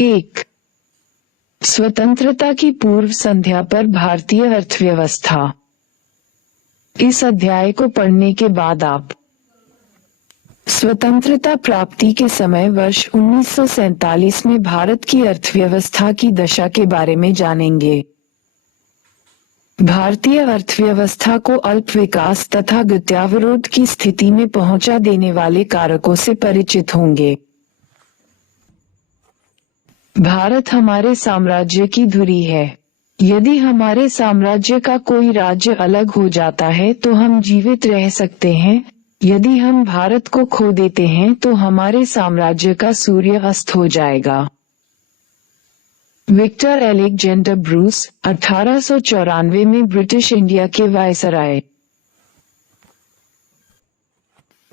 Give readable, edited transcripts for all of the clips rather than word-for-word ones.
एक, स्वतंत्रता की पूर्व संध्या पर भारतीय अर्थव्यवस्था। इस अध्याय को पढ़ने के बाद आप स्वतंत्रता प्राप्ति के समय वर्ष 1947 में भारत की अर्थव्यवस्था की दशा के बारे में जानेंगे। भारतीय अर्थव्यवस्था को अल्प विकास तथा गत्यावरोध की स्थिति में पहुंचा देने वाले कारकों से परिचित होंगे। भारत हमारे साम्राज्य की धुरी है। यदि हमारे साम्राज्य का कोई राज्य अलग हो जाता है तो हम जीवित रह सकते हैं, यदि हम भारत को खो देते हैं तो हमारे साम्राज्य का सूर्य अस्त हो जाएगा। विक्टर एलेक्जेंडर ब्रूस 1894 में ब्रिटिश इंडिया के वायसराय।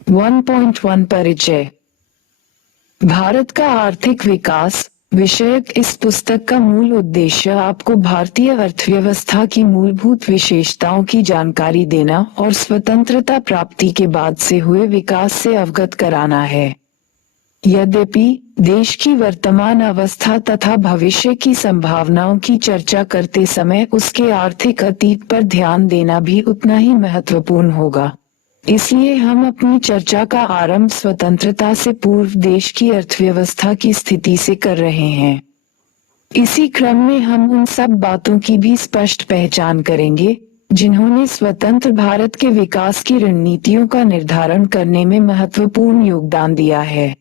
1.1 परिचय। भारत का आर्थिक विकास विषयक इस पुस्तक का मूल उद्देश्य आपको भारतीय अर्थव्यवस्था की मूलभूत विशेषताओं की जानकारी देना और स्वतंत्रता प्राप्ति के बाद से हुए विकास से अवगत कराना है। यद्यपि देश की वर्तमान अवस्था तथा भविष्य की संभावनाओं की चर्चा करते समय उसके आर्थिक अतीत पर ध्यान देना भी उतना ही महत्वपूर्ण होगा। इसलिए हम अपनी चर्चा का आरंभ स्वतंत्रता से पूर्व देश की अर्थव्यवस्था की स्थिति से कर रहे हैं। इसी क्रम में हम उन सब बातों की भी स्पष्ट पहचान करेंगे जिन्होंने स्वतंत्र भारत के विकास की रणनीतियों का निर्धारण करने में महत्वपूर्ण योगदान दिया है।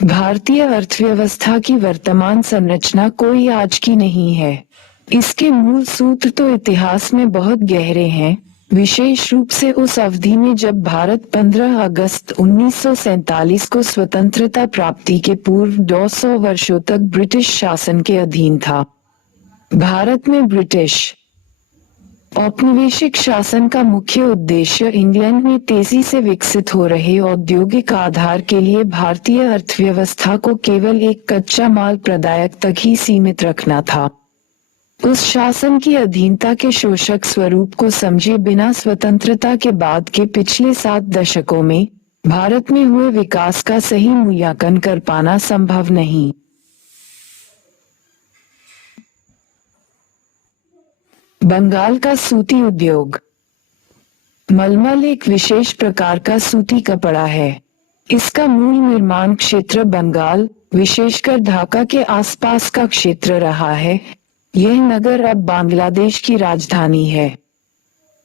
भारतीय अर्थव्यवस्था की वर्तमान संरचना कोई आज की नहीं है। इसके मूल सूत्र तो इतिहास में बहुत गहरे हैं, विशेष रूप से उस अवधि में जब भारत 15 अगस्त 1947 को स्वतंत्रता प्राप्ति के पूर्व 200 वर्षों तक ब्रिटिश शासन के अधीन था। भारत में ब्रिटिश औपनिवेशिक शासन का मुख्य उद्देश्य इंग्लैंड में तेजी से विकसित हो रहे औद्योगिक आधार के लिए भारतीय अर्थव्यवस्था को केवल एक कच्चा माल प्रदायक तक ही सीमित रखना था। उस शासन की अधीनता के शोषक स्वरूप को समझे बिना स्वतंत्रता के बाद के पिछले 7 दशकों में भारत में हुए विकास का सही मूल्यांकन कर पाना संभव नहीं। बंगाल का सूती उद्योग। मलमल एक विशेष प्रकार का सूती कपड़ा है। इसका मूल निर्माण क्षेत्र बंगाल, विशेषकर ढाका के आसपास का क्षेत्र रहा है। यह नगर अब बांग्लादेश की राजधानी है।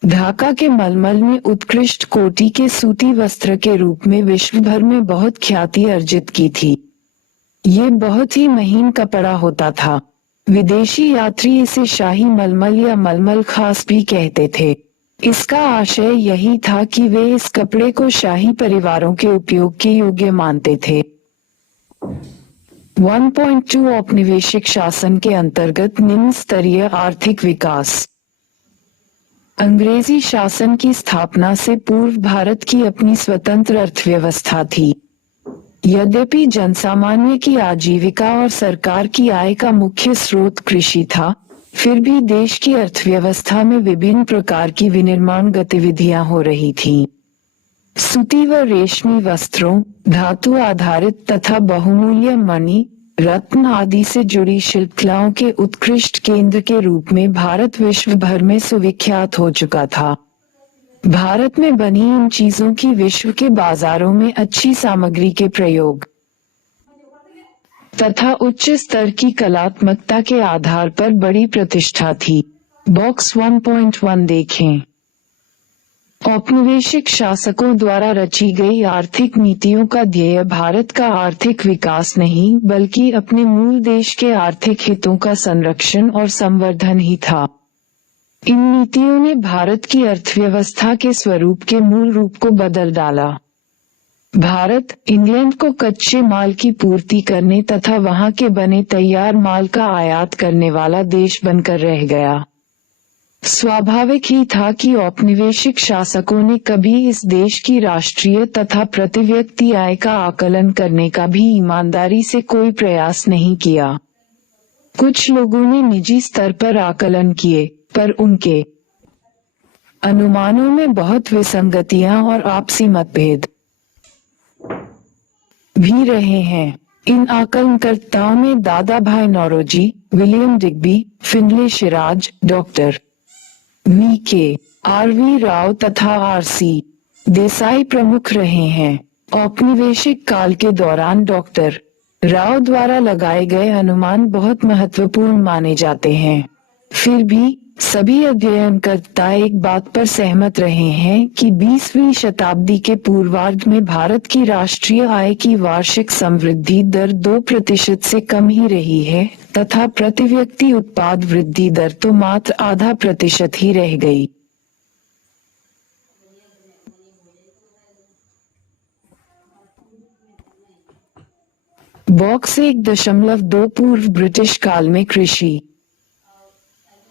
ढाका के मलमल ने उत्कृष्ट कोटि के सूती वस्त्र के रूप में विश्व भर में बहुत ख्याति अर्जित की थी। ये बहुत ही महीन कपड़ा होता था। विदेशी यात्री इसे शाही मलमल या मलमल खास भी कहते थे। इसका आशय यही था कि वे इस कपड़े को शाही परिवारों के उपयोग के योग्य मानते थे। 1.2 औपनिवेशिक शासन के अंतर्गत निम्न स्तरीय आर्थिक विकास। अंग्रेजी शासन की स्थापना से पूर्व भारत की अपनी स्वतंत्र अर्थव्यवस्था थी। यद्यपि जनसामान्य की आजीविका और सरकार की आय का मुख्य स्रोत कृषि था, फिर भी देश की अर्थव्यवस्था में विभिन्न प्रकार की विनिर्माण गतिविधियां हो रही थीं। सूती व रेशमी वस्त्रों, धातु आधारित तथा बहुमूल्य मणि, रत्न आदि से जुड़ी शिल्पकलाओं के उत्कृष्ट केंद्र के रूप में भारत विश्व भर में सुविख्यात हो चुका था। भारत में बनी इन चीजों की विश्व के बाजारों में अच्छी सामग्री के प्रयोग तथा उच्च स्तर की कलात्मकता के आधार पर बड़ी प्रतिष्ठा थी। बॉक्स 1.1 देखें। औपनिवेशिक शासकों द्वारा रची गई आर्थिक नीतियों का ध्येय भारत का आर्थिक विकास नहीं बल्कि अपने मूल देश के आर्थिक हितों का संरक्षण और संवर्धन ही था। इन नीतियों ने भारत की अर्थव्यवस्था के स्वरूप के मूल रूप को बदल डाला। भारत इंग्लैंड को कच्चे माल की पूर्ति करने तथा वहां के बने तैयार माल का आयात करने वाला देश बनकर रह गया। स्वाभाविक ही था कि औपनिवेशिक शासकों ने कभी इस देश की राष्ट्रीय तथा प्रति व्यक्ति आय का आकलन करने का भी ईमानदारी से कोई प्रयास नहीं किया। कुछ लोगों ने निजी स्तर पर आकलन किए, पर उनके अनुमानों में बहुत विसंगतियां और आपसी मतभेद भी रहे हैं। इन आकलनकर्ताओं में Dadabhai Naoroji, William Digby, Findlay Shirras, doctor V.K. R.V. Rao तथा R.C. देसाई प्रमुख रहे हैं। औपनिवेशिक काल के दौरान डॉक्टर राव द्वारा लगाए गए अनुमान बहुत महत्वपूर्ण माने जाते हैं। फिर भी सभी अध्ययनकर्ता एक बात पर सहमत रहे हैं कि 20वीं शताब्दी के पूर्वार्ध में भारत की राष्ट्रीय आय की वार्षिक समृद्धि दर 2% से कम ही रही है तथा प्रति व्यक्ति उत्पाद वृद्धि दर तो मात्र 0.5% ही रह गई। बॉक्स 1.2 पूर्व ब्रिटिश काल में कृषि।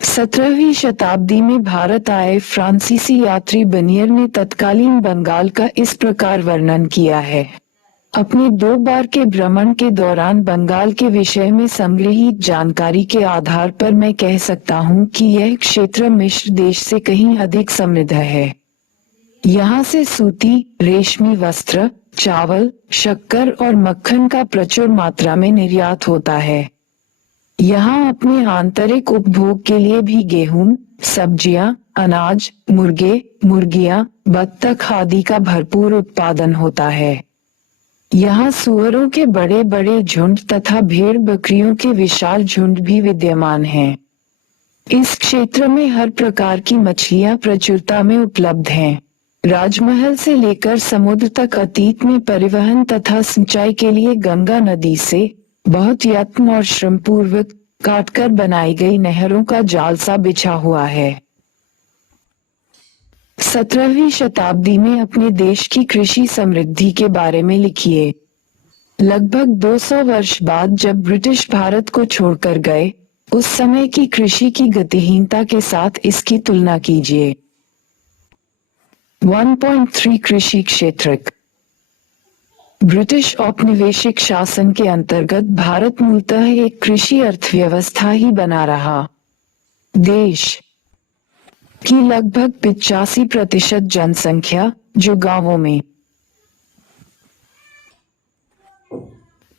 17वीं शताब्दी में भारत आए फ्रांसीसी यात्री बनियर ने तत्कालीन बंगाल का इस प्रकार वर्णन किया है। अपने 2 बार के भ्रमण के दौरान बंगाल के विषय में संग्रहीत जानकारी के आधार पर मैं कह सकता हूँ कि यह क्षेत्र मिस्र देश से कहीं अधिक समृद्ध है। यहाँ से सूती, रेशमी वस्त्र, चावल, शक्कर और मक्खन का प्रचुर मात्रा में निर्यात होता है। यहाँ अपने आंतरिक उपभोग के लिए भी गेहूं, सब्जियां, अनाज, मुर्गे, मुर्गियां, बत्तख आदि का भरपूर उत्पादन होता है। यहाँ सुअरों के बड़े बड़े झुंड तथा भेड़ बकरियों के विशाल झुंड भी विद्यमान हैं। इस क्षेत्र में हर प्रकार की मछलियां प्रचुरता में उपलब्ध हैं। राजमहल से लेकर समुद्र तक अतीत में परिवहन तथा सिंचाई के लिए गंगा नदी से बहुत यत्न और श्रम पूर्वक काटकर बनाई गई नहरों का जाल सा बिछा हुआ है। 17वीं शताब्दी में अपने देश की कृषि समृद्धि के बारे में लिखिए। लगभग 200 वर्ष बाद जब ब्रिटिश भारत को छोड़कर गए, उस समय की कृषि की गतिहीनता के साथ इसकी तुलना कीजिए। 1.3 कृषि क्षेत्र। ब्रिटिश औपनिवेशिक शासन के अंतर्गत भारत मूलतः एक कृषि अर्थव्यवस्था ही बना रहा। देश की लगभग 85% जनसंख्या जो गांवों में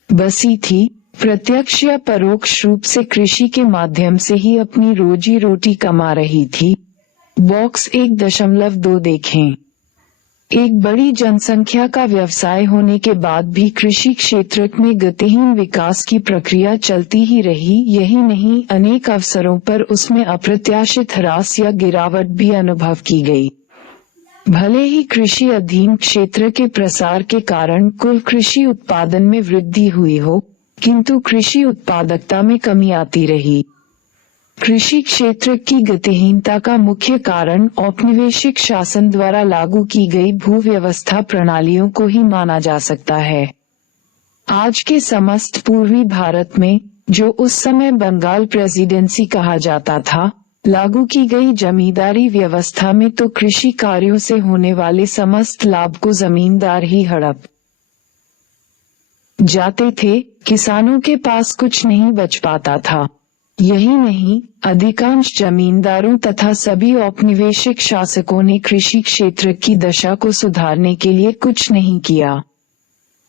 बसी थी, प्रत्यक्ष या परोक्ष रूप से कृषि के माध्यम से ही अपनी रोजी रोटी कमा रही थी। बॉक्स 1.2 देखें। एक बड़ी जनसंख्या का व्यवसाय होने के बाद भी कृषि क्षेत्र में गतिहीन विकास की प्रक्रिया चलती ही रही। यही नहीं, अनेक अवसरों पर उसमें अप्रत्याशित ह्रास या गिरावट भी अनुभव की गई। भले ही कृषि अधीन क्षेत्र के प्रसार के कारण कुल कृषि उत्पादन में वृद्धि हुई हो, किंतु कृषि उत्पादकता में कमी आती रही। कृषि क्षेत्र की गतिहीनता का मुख्य कारण औपनिवेशिक शासन द्वारा लागू की गई भूव्यवस्था प्रणालियों को ही माना जा सकता है। आज के समस्त पूर्वी भारत में, जो उस समय बंगाल प्रेसिडेंसी कहा जाता था, लागू की गई जमींदारी व्यवस्था में तो कृषि कार्यों से होने वाले समस्त लाभ को जमींदार ही हड़प जाते थे। किसानों के पास कुछ नहीं बच पाता था। यही नहीं, अधिकांश जमींदारों तथा सभी औपनिवेशिक शासकों ने कृषि क्षेत्र की दशा को सुधारने के लिए कुछ नहीं किया।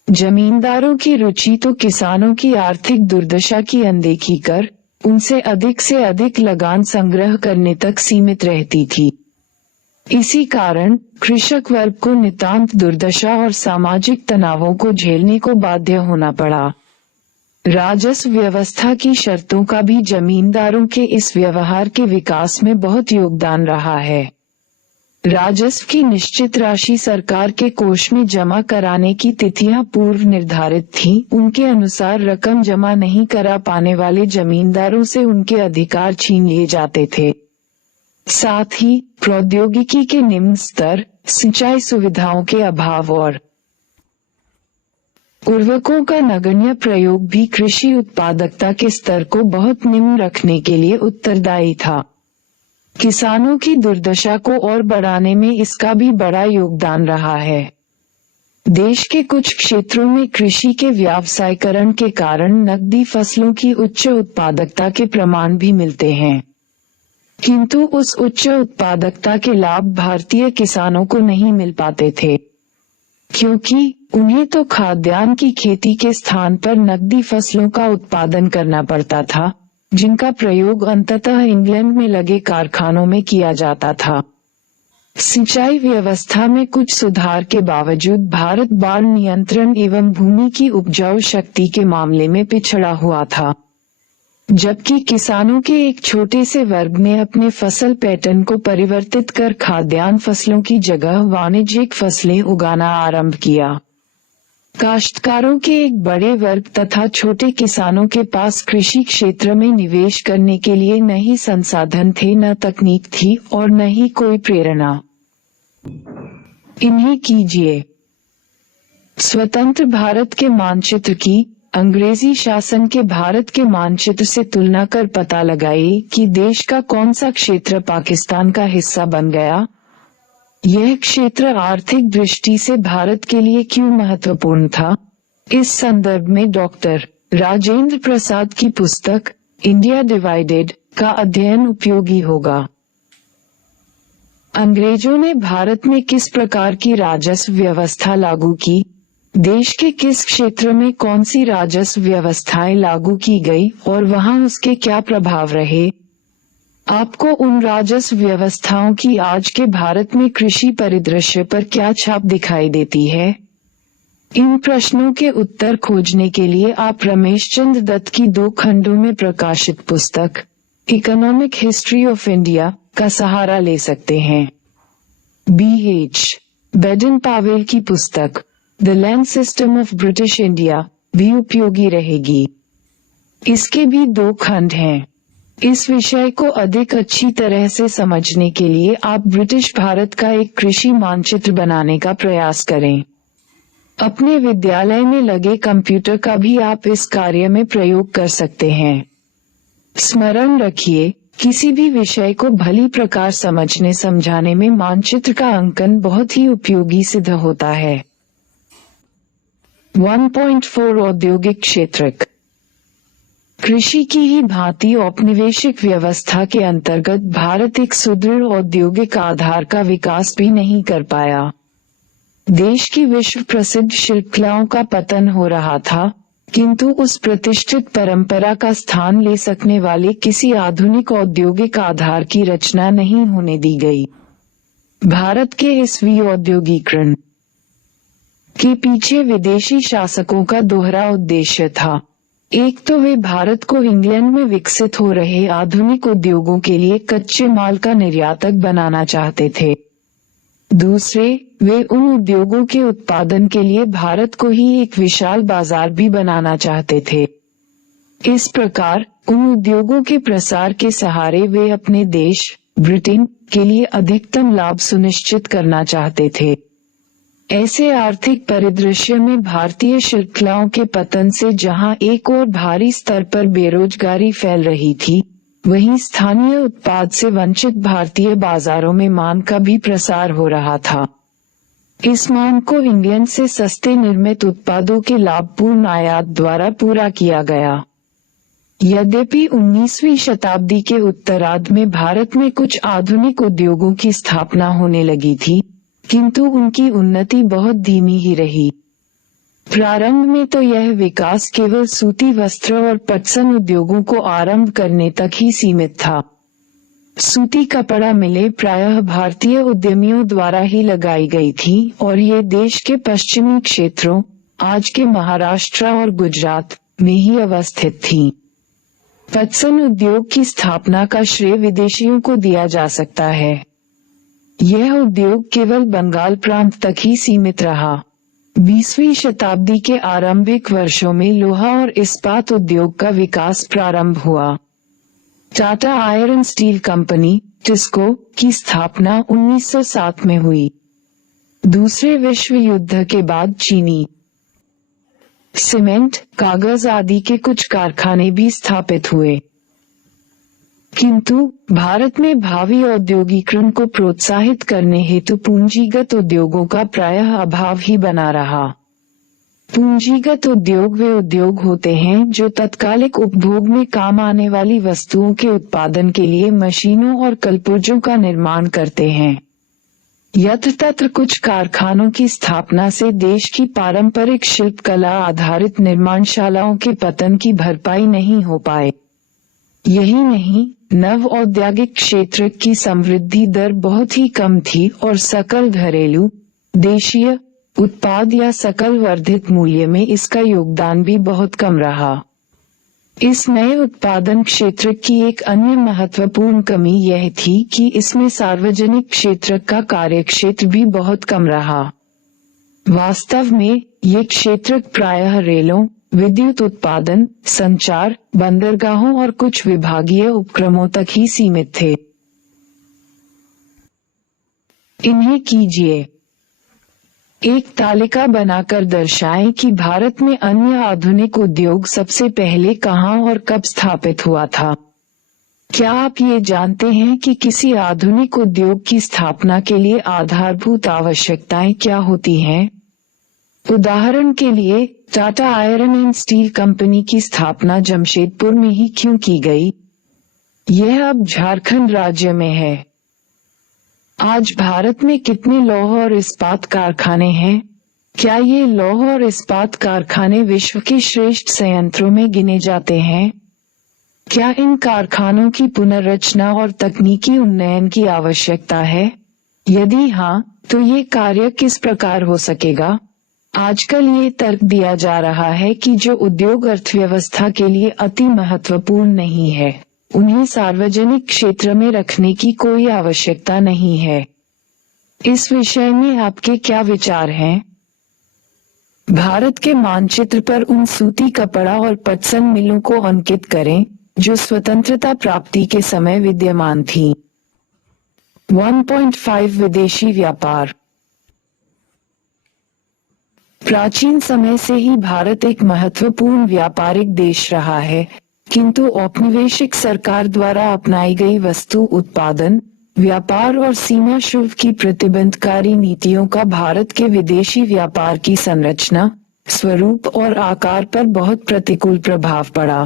जमींदारों की रुचि तो किसानों की आर्थिक दुर्दशा की अनदेखी कर उनसे अधिक लगान संग्रह करने तक सीमित रहती थी। इसी कारण कृषक वर्ग को नितांत दुर्दशा और सामाजिक तनावों को झेलने को बाध्य होना पड़ा। राजस्व व्यवस्था की शर्तों का भी जमींदारों के इस व्यवहार के विकास में बहुत योगदान रहा है। राजस्व की निश्चित राशि सरकार के कोष में जमा कराने की तिथियां पूर्व निर्धारित थीं। उनके अनुसार रकम जमा नहीं करा पाने वाले जमींदारों से उनके अधिकार छीन लिए जाते थे। साथ ही प्रौद्योगिकी के निम्न स्तर, सिंचाई सुविधाओं के अभाव और उर्वरकों का नगण्य प्रयोग भी कृषि उत्पादकता के स्तर को बहुत निम्न रखने के लिए उत्तरदायी था। किसानों की दुर्दशा को और बढ़ाने में इसका भी बड़ा योगदान रहा है। देश के कुछ क्षेत्रों में कृषि के व्यावसायीकरण के कारण नकदी फसलों की उच्च उत्पादकता के प्रमाण भी मिलते हैं, किंतु उस उच्च उत्पादकता के लाभ भारतीय किसानों को नहीं मिल पाते थे। क्योंकि उन्हें तो खाद्यान्न की खेती के स्थान पर नकदी फसलों का उत्पादन करना पड़ता था, जिनका प्रयोग अंततः इंग्लैंड में लगे कारखानों में किया जाता था। सिंचाई व्यवस्था में कुछ सुधार के बावजूद भारत बाढ़ नियंत्रण एवं भूमि की उपजाऊ शक्ति के मामले में पिछड़ा हुआ था, जबकि किसानों के एक छोटे से वर्ग ने अपने फसल पैटर्न को परिवर्तित कर खाद्यान्न फसलों की जगह वाणिज्यिक फसलें उगाना आरंभ किया। काश्तकारों के एक बड़े वर्ग तथा छोटे किसानों के पास कृषि क्षेत्र में निवेश करने के लिए न ही संसाधन थे, न तकनीक थी और न ही कोई प्रेरणा। इन्हें कीजिए। स्वतंत्र भारत के मानचित्र की अंग्रेजी शासन के भारत के मानचित्र से तुलना कर पता लगाइए कि देश का कौन सा क्षेत्र पाकिस्तान का हिस्सा बन गया। यह क्षेत्र आर्थिक दृष्टि से भारत के लिए क्यों महत्वपूर्ण था। इस संदर्भ में डॉक्टर राजेंद्र प्रसाद की पुस्तक इंडिया डिवाइडेड का अध्ययन उपयोगी होगा। अंग्रेजों ने भारत में किस प्रकार की राजस्व व्यवस्था लागू की, देश के किस क्षेत्र में कौन सी राजस्व व्यवस्थाएं लागू की गई और वहां उसके क्या प्रभाव रहे। आपको उन राजस्व व्यवस्थाओं की आज के भारत में कृषि परिदृश्य पर क्या छाप दिखाई देती है। इन प्रश्नों के उत्तर खोजने के लिए आप रमेश चंद्र दत्त की 2 खंडों में प्रकाशित पुस्तक इकोनॉमिक हिस्ट्री ऑफ इंडिया का सहारा ले सकते हैं। B.H. बेडन पावेल की पुस्तक the land system of British India भी उपयोगी रहेगी। इसके भी 2 खंड हैं। इस विषय को अधिक अच्छी तरह से समझने के लिए आप ब्रिटिश भारत का एक कृषि मानचित्र बनाने का प्रयास करें। अपने विद्यालय में लगे कंप्यूटर का भी आप इस कार्य में प्रयोग कर सकते हैं। स्मरण रखिए, किसी भी विषय को भली प्रकार समझने समझाने में मानचित्र का अंकन बहुत ही उपयोगी सिद्ध होता है। 1.4 औद्योगिक क्षेत्र। कृषि की ही भांति औपनिवेशिक व्यवस्था के अंतर्गत भारत एक सुदृढ़ औद्योगिक आधार का विकास भी नहीं कर पाया। देश की विश्व प्रसिद्ध शिल्पकलाओं का पतन हो रहा था, किंतु उस प्रतिष्ठित परंपरा का स्थान ले सकने वाले किसी आधुनिक औद्योगिक आधार की रचना नहीं होने दी गई। भारत के इस विऔद्योगीकरण के पीछे विदेशी शासकों का दोहरा उद्देश्य था। एक तो वे भारत को इंग्लैंड में विकसित हो रहे आधुनिक उद्योगों के लिए कच्चे माल का निर्यातक बनाना चाहते थे। दूसरे, वे उन उद्योगों के उत्पादन के लिए भारत को ही एक विशाल बाजार भी बनाना चाहते थे। इस प्रकार उन उद्योगों के प्रसार के सहारे वे अपने देश ब्रिटेन के लिए अधिकतम लाभ सुनिश्चित करना चाहते थे। ऐसे आर्थिक परिदृश्य में भारतीय शिल्पकलाओं के पतन से जहां एक ओर भारी स्तर पर बेरोजगारी फैल रही थी, वहीं स्थानीय उत्पाद से वंचित भारतीय बाजारों में मांग का भी प्रसार हो रहा था। इस मांग को इंग्लैंड से सस्ते निर्मित उत्पादों के लाभपूर्ण आयात द्वारा पूरा किया गया। यद्यपि 19वीं शताब्दी के उत्तरार्ध में भारत में कुछ आधुनिक उद्योगों की स्थापना होने लगी थी, किंतु उनकी उन्नति बहुत धीमी ही रही। प्रारंभ में तो यह विकास केवल सूती वस्त्र और पटसन उद्योगों को आरंभ करने तक ही सीमित था। सूती कपड़ा मिलें प्रायः भारतीय उद्यमियों द्वारा ही लगाई गई थी और ये देश के पश्चिमी क्षेत्रों, आज के महाराष्ट्र और गुजरात में ही अवस्थित थीं। पटसन उद्योग की स्थापना का श्रेय विदेशियों को दिया जा सकता है। यह उद्योग केवल बंगाल प्रांत तक ही सीमित रहा। 20वीं शताब्दी के आरंभिक वर्षों में लोहा और इस्पात उद्योग का विकास प्रारंभ हुआ। Tata iron steel company TISCO की स्थापना 1907 में हुई। दूसरे विश्व युद्ध के बाद चीनी सीमेंट, कागज आदि के कुछ कारखाने भी स्थापित हुए, किंतु भारत में भावी औद्योगिकरण को प्रोत्साहित करने हेतु पूंजीगत उद्योगों का प्रायः अभाव ही बना रहा। पूंजीगत उद्योग वे उद्योग होते हैं जो तत्कालिक उपभोग में काम आने वाली वस्तुओं के उत्पादन के लिए मशीनों और कलपुर्जों का निर्माण करते हैं। यत्र तत्र कुछ कारखानों की स्थापना से देश की पारंपरिक शिल्पकला आधारित निर्माणशालाओं के पतन की भरपाई नहीं हो पाए। यही नहीं, नव औद्योगिक क्षेत्र की समृद्धि दर बहुत ही कम थी और सकल घरेलू देशीय उत्पाद या सकल वर्धित मूल्य में इसका योगदान भी बहुत कम रहा। इस नए उत्पादन क्षेत्र की एक अन्य महत्वपूर्ण कमी यह थी कि इसमें सार्वजनिक क्षेत्र का कार्यक्षेत्र भी बहुत कम रहा। वास्तव में ये क्षेत्र प्रायः रेलों, विद्युत उत्पादन, संचार, बंदरगाहों और कुछ विभागीय उपक्रमों तक ही सीमित थे। इन्हें कीजिए। एक तालिका बनाकर दर्शाएं कि भारत में अन्य आधुनिक उद्योग सबसे पहले कहां और कब स्थापित हुआ था। क्या आप ये जानते हैं कि किसी आधुनिक उद्योग की स्थापना के लिए आधारभूत आवश्यकताएं क्या होती हैं? उदाहरण के लिए, Tata iron and steel company की स्थापना जमशेदपुर में ही क्यों की गई? यह अब झारखंड राज्य में है। आज भारत में कितने लौह और इस्पात कारखाने हैं? क्या ये लौह और इस्पात कारखाने विश्व के श्रेष्ठ संयंत्रों में गिने जाते हैं? क्या इन कारखानों की पुनर्रचना और तकनीकी उन्नयन की आवश्यकता है? यदि हाँ, तो ये कार्य किस प्रकार हो सकेगा? आजकल ये तर्क दिया जा रहा है कि जो उद्योग अर्थव्यवस्था के लिए अति महत्वपूर्ण नहीं है, उन्हें सार्वजनिक क्षेत्र में रखने की कोई आवश्यकता नहीं है। इस विषय में आपके क्या विचार हैं? भारत के मानचित्र पर उन सूती कपड़ा और पटसन मिलों को अंकित करें जो स्वतंत्रता प्राप्ति के समय विद्यमान थी। 1.5 विदेशी व्यापार। प्राचीन समय से ही भारत एक महत्वपूर्ण व्यापारिक देश रहा है, किंतु औपनिवेशिक सरकार द्वारा अपनाई गई वस्तु उत्पादन, व्यापार और सीमा शुल्क की प्रतिबंधकारी नीतियों का भारत के विदेशी व्यापार की संरचना, स्वरूप और आकार पर बहुत प्रतिकूल प्रभाव पड़ा।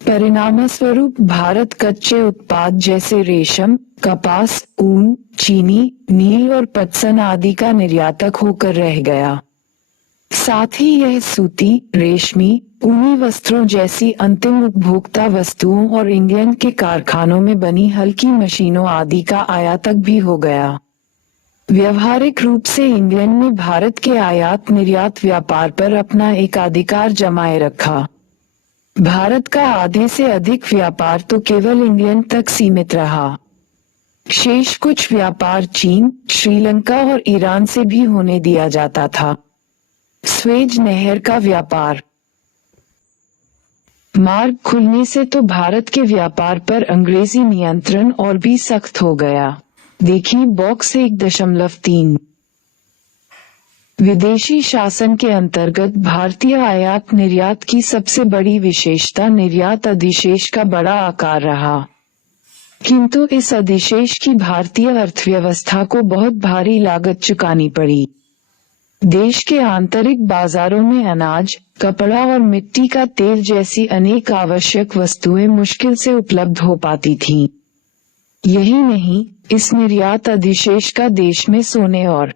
परिणामस्वरूप भारत कच्चे उत्पाद जैसे रेशम, कपास, ऊन, चीनी, नील और पटसन आदि का निर्यातक होकर रह गया। साथ ही यह सूती, रेशमी, ऊनी वस्त्रों जैसी अंतिम उपभोक्ता वस्तुओं और इंग्लैंड के कारखानों में बनी हल्की मशीनों आदि का आयातक भी हो गया। व्यवहारिक रूप से इंग्लैंड ने भारत के आयात निर्यात व्यापार पर अपना एकाधिकार जमाए रखा। भारत का आधे से अधिक व्यापार तो केवल इंग्लैंड तक सीमित रहा। शेष कुछ व्यापार चीन, श्रीलंका और ईरान से भी होने दिया जाता था। स्वेज नहर का व्यापार। मार्ग खुलने से तो भारत के व्यापार पर अंग्रेजी नियंत्रण और भी सख्त हो गया। देखिए बॉक्स 1.3। विदेशी शासन के अंतर्गत भारतीय आयात निर्यात की सबसे बड़ी विशेषता निर्यात अधिशेष का बड़ा आकार रहा, किंतु इस अधिशेष की भारतीय अर्थव्यवस्था को बहुत भारी लागत चुकानी पड़ी। देश के आंतरिक बाजारों में अनाज, कपड़ा और मिट्टी का तेल जैसी अनेक आवश्यक वस्तुएं मुश्किल से उपलब्ध हो पाती थीं। यही नहीं, इस निर्यात अधिशेष का देश में सोने और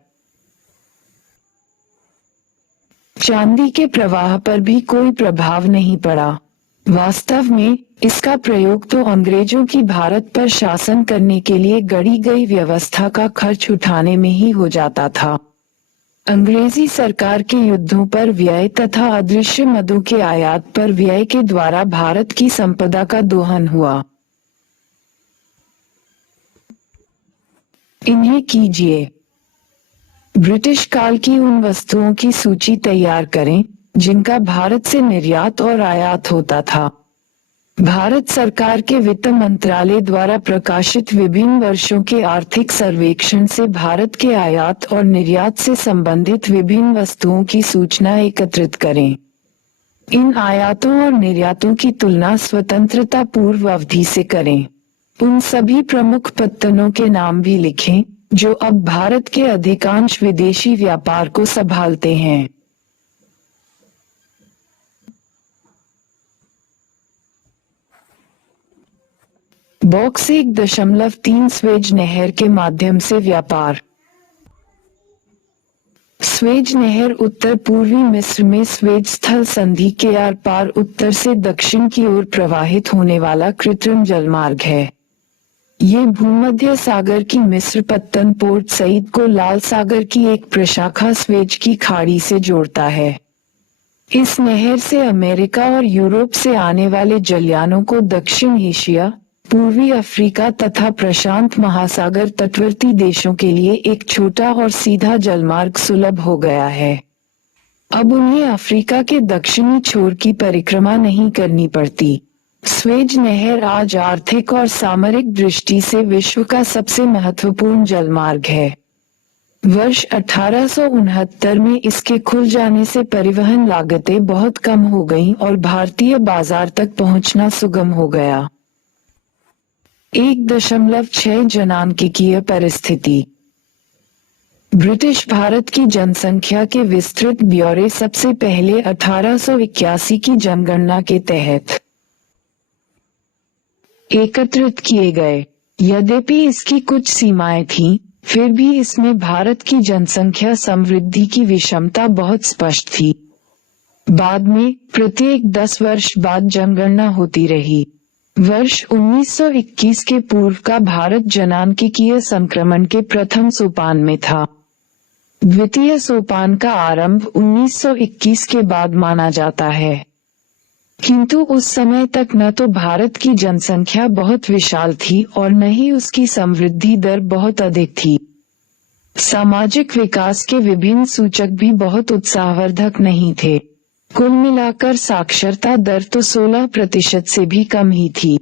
चांदी के प्रवाह पर भी कोई प्रभाव नहीं पड़ा। वास्तव में इसका प्रयोग तो अंग्रेजों की भारत पर शासन करने के लिए गढ़ी गई व्यवस्था का खर्च उठाने में ही हो जाता था। अंग्रेजी सरकार के युद्धों पर व्यय तथा अदृश्य मदों के आयात पर व्यय के द्वारा भारत की संपदा का दोहन हुआ। इन्हें कीजिए। ब्रिटिश काल की उन वस्तुओं की सूची तैयार करें जिनका भारत से निर्यात और आयात होता था। भारत सरकार के वित्त मंत्रालय द्वारा प्रकाशित विभिन्न वर्षों के आर्थिक सर्वेक्षण से भारत के आयात और निर्यात से संबंधित विभिन्न वस्तुओं की सूचना एकत्रित करें। इन आयातों और निर्यातों की तुलना स्वतंत्रता पूर्व अवधि से करें। उन सभी प्रमुख पत्तनों के नाम भी लिखें जो अब भारत के अधिकांश विदेशी व्यापार को संभालते हैं। बॉक्स 1.3 स्वेज नहर के माध्यम से व्यापार। स्वेज नहर उत्तर पूर्वी मिस्र में स्वेज स्थल संधि के आर पार उत्तर से दक्षिण की ओर प्रवाहित होने वाला कृत्रिम जलमार्ग है। ये भूमध्य सागर की मिस्र पत्तन पोर्ट सईद को लाल सागर की एक प्रशाखा स्वेज की खाड़ी से जोड़ता है। इस नहर से अमेरिका और यूरोप से आने वाले जलयानों को दक्षिण एशिया, पूर्वी अफ्रीका तथा प्रशांत महासागर तटवर्ती देशों के लिए एक छोटा और सीधा जलमार्ग सुलभ हो गया है। अब उन्हें अफ्रीका के दक्षिणी छोर की परिक्रमा नहीं करनी पड़ती। स्वेज नहर आज आर्थिक और सामरिक दृष्टि से विश्व का सबसे महत्वपूर्ण जलमार्ग है। वर्ष 1869 में इसके खुल जाने से परिवहन लागतें बहुत कम हो गईं और भारतीय बाजार तक पहुंचना सुगम हो गया। 1.6 जनांकिकीय परिस्थिति। ब्रिटिश भारत की जनसंख्या के विस्तृत ब्यौरे सबसे पहले 1881 की जनगणना के तहत एकत्रित किए गए। यद्यपि इसकी कुछ सीमाएं थीं, फिर भी इसमें भारत की जनसंख्या समृद्धि की विषमता बहुत स्पष्ट थी। बाद में प्रत्येक 10 वर्ष बाद जनगणना होती रही। वर्ष 1921 के पूर्व का भारत जनांकिकीय संक्रमण के प्रथम सोपान में था। द्वितीय सोपान का आरंभ 1921 के बाद माना जाता है, किंतु उस समय तक न तो भारत की जनसंख्या बहुत विशाल थी और न ही उसकी समृद्धि दर बहुत अधिक थी। सामाजिक विकास के विभिन्न सूचक भी बहुत उत्साहवर्धक नहीं थे। कुल मिलाकर साक्षरता दर तो 16% से भी कम ही थी।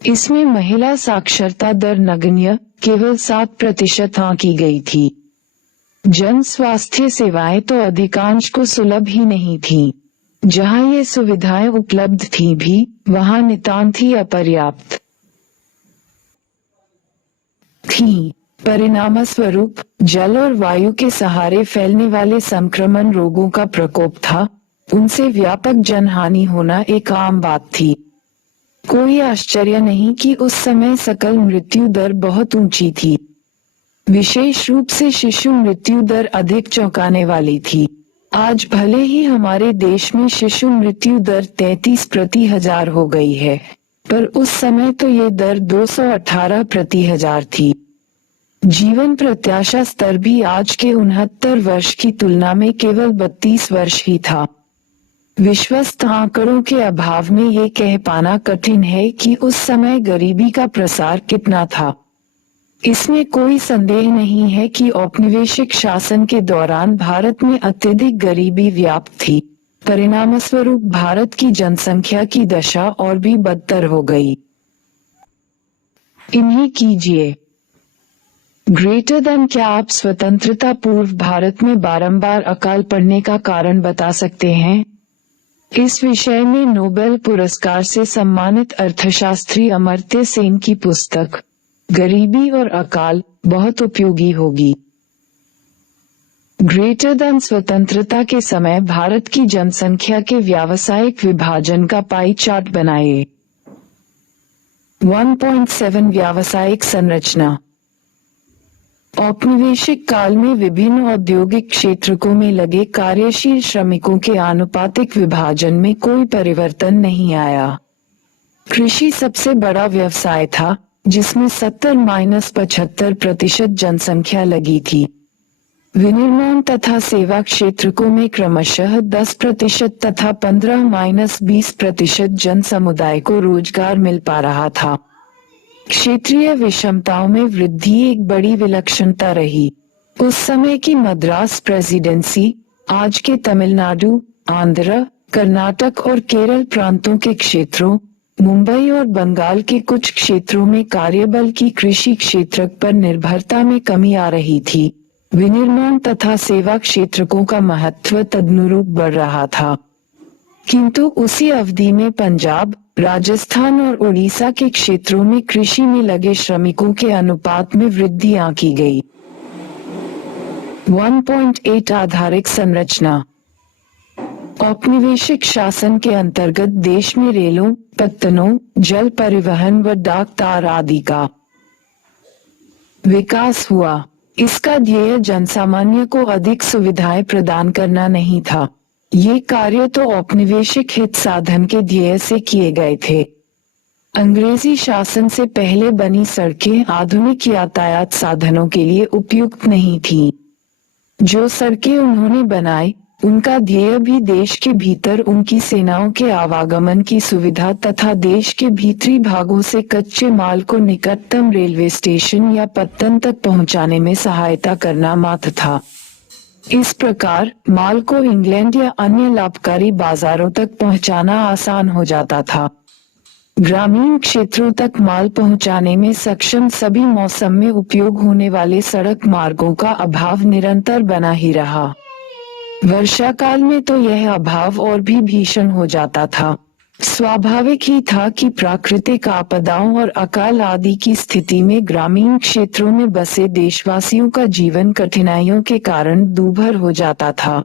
इसमें महिला साक्षरता दर नगण्य केवल 7% आंकी गई थी। जन स्वास्थ्य सेवाएं तो अधिकांश को सुलभ ही नहीं थीं। जहां ये सुविधाएं उपलब्ध थीं भी, वहां नितांत ही अपर्याप्त थीं। परिणामस्वरूप जल और वायु के सहारे फैलने वाले संक्रमण रोगों का प्रकोप था। उनसे व्यापक जनहानि होना एक आम बात थी। कोई आश्चर्य नहीं कि उस समय सकल मृत्यु दर बहुत ऊंची थी। विशेष रूप से शिशु मृत्यु दर अधिक चौंकाने वाली थी। आज भले ही हमारे देश में शिशु मृत्यु दर 33 प्रति हजार हो गई है, पर उस समय तो ये दर 218 प्रति हजार थी। जीवन प्रत्याशा स्तर भी आज के 69 वर्ष की तुलना में केवल 32 वर्ष ही था। विश्वस्त आंकड़ों के अभाव में ये कह पाना कठिन है कि उस समय गरीबी का प्रसार कितना था। इसमें कोई संदेह नहीं है कि औपनिवेशिक शासन के दौरान भारत में अत्यधिक गरीबी व्याप्त थी। परिणामस्वरूप भारत की जनसंख्या की दशा और भी बदतर हो गई। इन्हीं कीजिए। ग्रेटर देन क्या आप स्वतंत्रता पूर्व भारत में बारंबार अकाल पड़ने का कारण बता सकते हैं? इस विषय में नोबेल पुरस्कार से सम्मानित अर्थशास्त्री अमर्त्य सेन की पुस्तक गरीबी और अकाल बहुत उपयोगी होगी। ग्रेटर देन स्वतंत्रता के समय भारत की जनसंख्या के व्यावसायिक विभाजन का पाई चार्ट बनाइए। 1.7 व्यावसायिक संरचना। औपनिवेशिक काल में विभिन्न औद्योगिक क्षेत्रकों में लगे कार्यशील श्रमिकों के आनुपातिक विभाजन में कोई परिवर्तन नहीं आया। कृषि सबसे बड़ा व्यवसाय था, जिसमें 70-75% जनसंख्या लगी थी। विनिर्माण तथा सेवा क्षेत्रकों में क्रमशः 10% तथा 15-20% जन समुदाय को रोजगार मिल पा रहा था। क्षेत्रीय विषमताओं में वृद्धि एक बड़ी विलक्षणता रही। उस समय की मद्रास प्रेसिडेंसी, आज के तमिलनाडु, आंध्र, कर्नाटक और केरल प्रांतों के क्षेत्रों, मुंबई और बंगाल के कुछ क्षेत्रों में कार्यबल की कृषि क्षेत्र पर निर्भरता में कमी आ रही थी। विनिर्माण तथा सेवा क्षेत्रकों का महत्व तदनुरूप बढ़ रहा था, किंतु उसी अवधि में पंजाब, राजस्थान और उड़ीसा के क्षेत्रों में कृषि में लगे श्रमिकों के अनुपात में वृद्धि आंकी गई। 1.8 आधारिक संरचना। औपनिवेशिक शासन के अंतर्गत देश में रेलों, पत्तनों, जल परिवहन व डाक तार आदि का विकास हुआ। इसका ध्येय जनसामान्य को अधिक सुविधाएं प्रदान करना नहीं था। ये कार्य तो औपनिवेशिक हित साधन के ध्येय से किए गए थे। अंग्रेजी शासन से पहले बनी सड़कें आधुनिक यातायात साधनों के लिए उपयुक्त नहीं थीं। जो सड़कें उन्होंने बनाई, उनका ध्येय भी देश के भीतर उनकी सेनाओं के आवागमन की सुविधा तथा देश के भीतरी भागों से कच्चे माल को निकटतम रेलवे स्टेशन या पत्तन तक पहुंचाने में सहायता करना मात्र था। इस प्रकार माल को इंग्लैंड या अन्य लाभकारी बाजारों तक पहुंचाना आसान हो जाता था। ग्रामीण क्षेत्रों तक माल पहुंचाने में सक्षम सभी मौसम में उपयोग होने वाले सड़क मार्गों का अभाव निरंतर बना ही रहा। वर्षा काल में तो यह अभाव और भी भीषण हो जाता था। स्वाभाविक ही था कि प्राकृतिक आपदाओं और अकाल आदि की स्थिति में ग्रामीण क्षेत्रों में बसे देशवासियों का जीवन कठिनाइयों के कारण दूभर हो जाता था।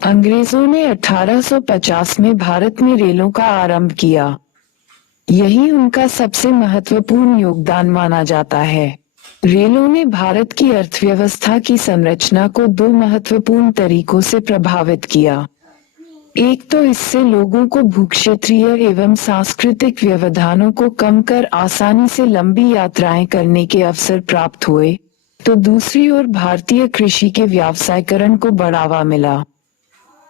अंग्रेजों ने 1850 में भारत में रेलों का आरंभ किया। यही उनका सबसे महत्वपूर्ण योगदान माना जाता है। रेलों ने भारत की अर्थव्यवस्था की संरचना को दो महत्वपूर्ण तरीकों से प्रभावित किया। एक तो इससे लोगों को भूक्षेत्रीय एवं सांस्कृतिक व्यवधानों को कम कर आसानी से लंबी यात्राएं करने के अवसर प्राप्त हुए, तो दूसरी ओर भारतीय कृषि के व्यावसायीकरण को बढ़ावा मिला।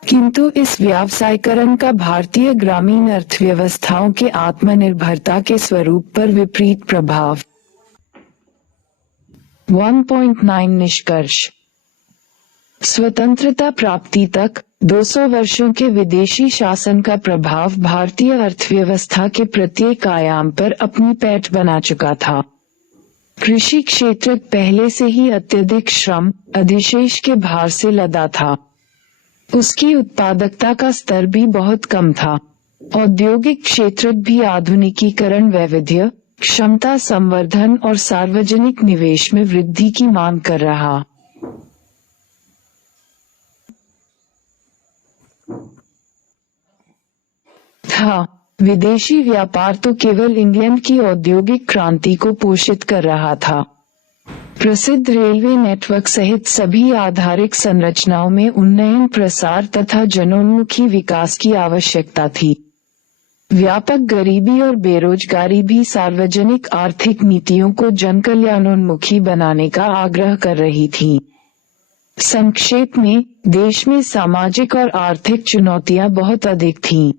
किंतु इस व्यावसायीकरण का भारतीय ग्रामीण अर्थव्यवस्थाओं के आत्मनिर्भरता के स्वरूप पर विपरीत प्रभाव। 1.9 निष्कर्ष। स्वतंत्रता प्राप्ति तक 200 वर्षों के विदेशी शासन का प्रभाव भारतीय अर्थव्यवस्था के प्रत्येक आयाम पर अपनी पैठ बना चुका था। कृषि क्षेत्र पहले से ही अत्यधिक श्रम अधिशेष के भार से लदा था। उसकी उत्पादकता का स्तर भी बहुत कम था। औद्योगिक क्षेत्र भी आधुनिकीकरण, वैविध्य, क्षमता संवर्धन और सार्वजनिक निवेश में वृद्धि की मांग कर रहा था। विदेशी व्यापार तो केवल इंग्लैंड की औद्योगिक क्रांति को पोषित कर रहा था। प्रसिद्ध रेलवे नेटवर्क सहित सभी आधारिक संरचनाओं में उन्नयन, प्रसार तथा जनोन्मुखी विकास की आवश्यकता थी। व्यापक गरीबी और बेरोजगारी भी सार्वजनिक आर्थिक नीतियों को जनकल्याणोन्मुखी बनाने का आग्रह कर रही थी। संक्षेप में, देश में सामाजिक और आर्थिक चुनौतियां बहुत अधिक थीं।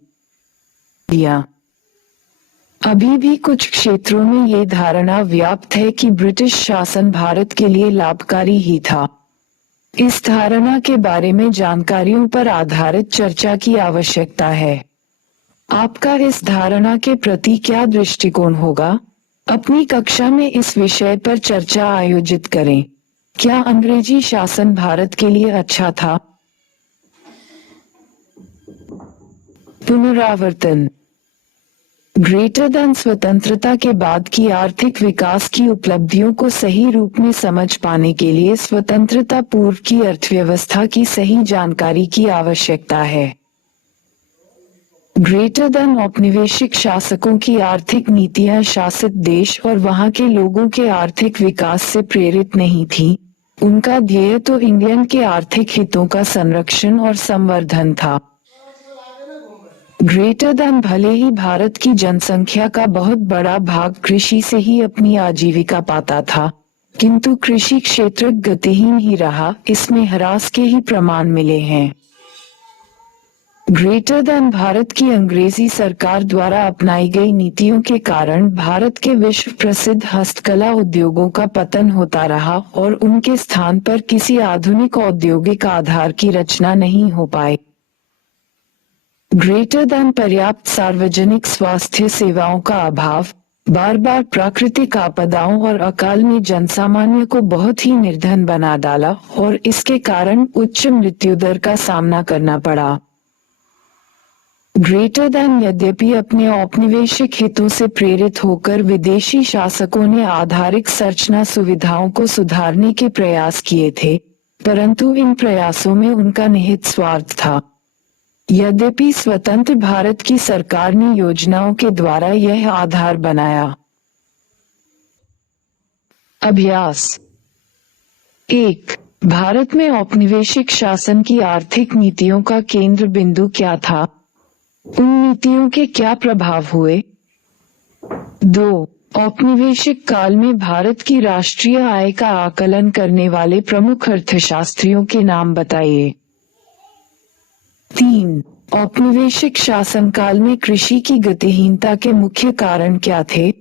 अभी भी कुछ क्षेत्रों में ये धारणा व्याप्त है कि ब्रिटिश शासन भारत के लिए लाभकारी ही था। इस धारणा के बारे में जानकारियों पर आधारित चर्चा की आवश्यकता है। आपका इस धारणा के प्रति क्या दृष्टिकोण होगा? अपनी कक्षा में इस विषय पर चर्चा आयोजित करें। क्या अंग्रेजी शासन भारत के लिए अच्छा था? पुनरावर्तन। ग्रेटर देन स्वतंत्रता के बाद की आर्थिक विकास की उपलब्धियों को सही रूप में समझ पाने के लिए स्वतंत्रता पूर्व की अर्थव्यवस्था की सही जानकारी की आवश्यकता है। ग्रेटर देन औपनिवेशिक शासकों की आर्थिक नीतियां शासित देश और वहां के लोगों के आर्थिक विकास से प्रेरित नहीं थी। उनका ध्येय तो इंग्लैंड के आर्थिक हितों का संरक्षण और संवर्धन था। ग्रेटर देन भले ही भारत की जनसंख्या का बहुत बड़ा भाग कृषि से ही अपनी आजीविका पाता था, किंतु कृषि क्षेत्र गतिहीन ही रहा, इसमें ह्रास के ही प्रमाण मिले हैं। ग्रेटर देन भारत की अंग्रेजी सरकार द्वारा अपनाई गई नीतियों के कारण भारत के विश्व प्रसिद्ध हस्तकला उद्योगों का पतन होता रहा और उनके स्थान पर किसी आधुनिक औद्योगिक आधार की रचना नहीं हो पाई। ग्रेटर देन पर्याप्त सार्वजनिक स्वास्थ्य सेवाओं का अभाव, बार बार प्राकृतिक आपदाओं और अकाल ने जनसामान्य को बहुत ही निर्धन बना डाला और इसके कारण उच्च मृत्यु दर का सामना करना पड़ा। ग्रेटर देन यद्यपि अपने औपनिवेशिक हितों से प्रेरित होकर विदेशी शासकों ने आधारिक संरचना सुविधाओं को सुधारने के प्रयास किए थे, परंतु इन प्रयासों में उनका निहित स्वार्थ था। यद्यपि स्वतंत्र भारत की सरकार ने योजनाओं के द्वारा यह आधार बनाया। अभ्यास। 1. भारत में औपनिवेशिक शासन की आर्थिक नीतियों का केंद्र बिंदु क्या था? उन नीतियों के क्या प्रभाव हुए? 2. औपनिवेशिक काल में भारत की राष्ट्रीय आय का आकलन करने वाले प्रमुख अर्थशास्त्रियों के नाम बताइए। 3. औपनिवेशिक शासनकाल में कृषि की गतिहीनता के मुख्य कारण क्या थे?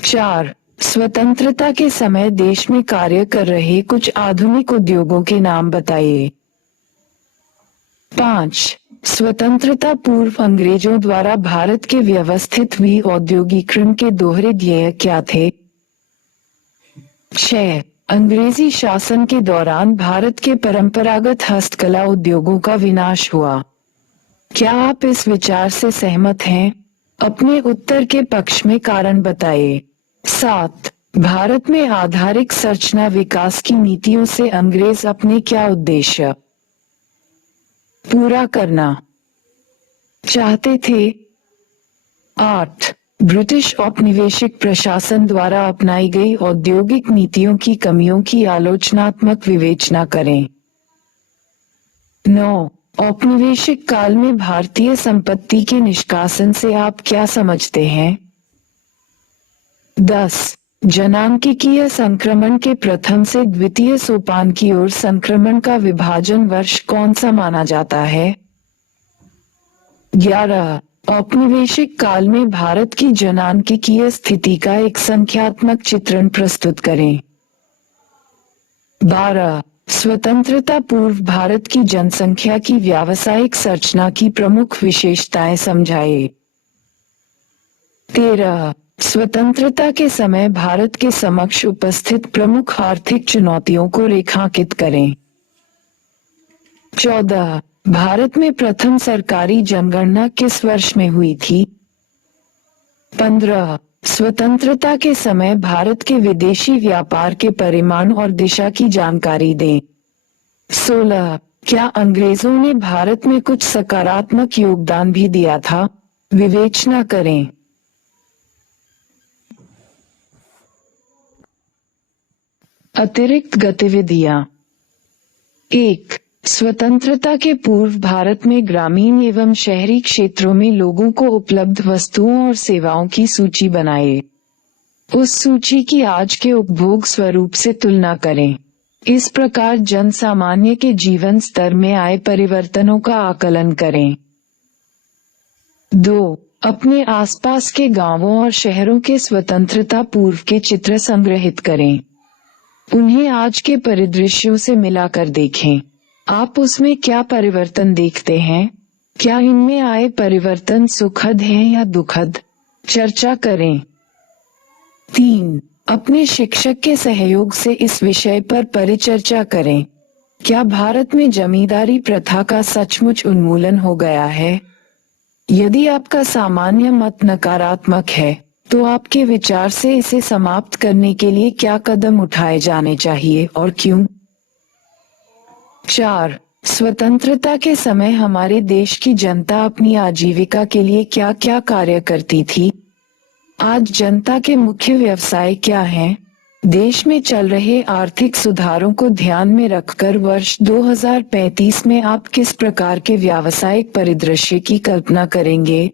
4. स्वतंत्रता के समय देश में कार्य कर रहे कुछ आधुनिक उद्योगों के नाम बताइए। 5. स्वतंत्रता पूर्व अंग्रेजों द्वारा भारत के व्यवस्थित हुई औद्योगिकरण के दोहरे ध्येय क्या थे? 6. अंग्रेजी शासन के दौरान भारत के परंपरागत हस्तकला उद्योगों का विनाश हुआ। क्या आप इस विचार से सहमत हैं? अपने उत्तर के पक्ष में कारण बताइए। 7. भारत में आधारिक संरचना विकास की नीतियों से अंग्रेज अपने क्या उद्देश्य पूरा करना चाहते थे? 8. ब्रिटिश औपनिवेशिक प्रशासन द्वारा अपनाई गई औद्योगिक नीतियों की कमियों की आलोचनात्मक विवेचना करें। 9. औपनिवेशिक काल में भारतीय संपत्ति के निष्कासन से आप क्या समझते हैं? 10. जनांकीय संक्रमण के प्रथम से द्वितीय सोपान की ओर संक्रमण का विभाजन वर्ष कौन सा माना जाता है? 11. औपनिवेशिक काल में भारत की जनांकीय स्थिति का एक संख्यात्मक चित्रण प्रस्तुत करें। 12. स्वतंत्रता पूर्व भारत की जनसंख्या की व्यावसायिक संरचना की प्रमुख विशेषताएं समझाइए। 13. स्वतंत्रता के समय भारत के समक्ष उपस्थित प्रमुख आर्थिक चुनौतियों को रेखांकित करें। 14. भारत में प्रथम सरकारी जनगणना किस वर्ष में हुई थी? 15. स्वतंत्रता के समय भारत के विदेशी व्यापार के परिमाण और दिशा की जानकारी दें। 16. क्या अंग्रेजों ने भारत में कुछ सकारात्मक योगदान भी दिया था? विवेचना करें। अतिरिक्त गतिविधियां। 1. स्वतंत्रता के पूर्व भारत में ग्रामीण एवं शहरी क्षेत्रों में लोगों को उपलब्ध वस्तुओं और सेवाओं की सूची बनाएं। उस सूची की आज के उपभोग स्वरूप से तुलना करें। इस प्रकार जन सामान्य के जीवन स्तर में आए परिवर्तनों का आकलन करें। 2. अपने आसपास के गांवों और शहरों के स्वतंत्रता पूर्व के चित्र संग्रहित करें। उन्हें आज के परिदृश्यों से मिलाकर देखें। आप उसमें क्या परिवर्तन देखते हैं? क्या इनमें आए परिवर्तन सुखद हैं या दुखद? चर्चा करें। 3. अपने शिक्षक के सहयोग से इस विषय पर परिचर्चा करें। क्या भारत में जमींदारी प्रथा का सचमुच उन्मूलन हो गया है? यदि आपका सामान्य मत नकारात्मक है, तो आपके विचार से इसे समाप्त करने के लिए क्या कदम उठाए जाने चाहिए और क्यों? 4. स्वतंत्रता के समय हमारे देश की जनता अपनी आजीविका के लिए क्या क्या कार्य करती थी? आज जनता के मुख्य व्यवसाय क्या हैं? देश में चल रहे आर्थिक सुधारों को ध्यान में रखकर वर्ष 2035 में आप किस प्रकार के व्यावसायिक परिदृश्य की कल्पना करेंगे?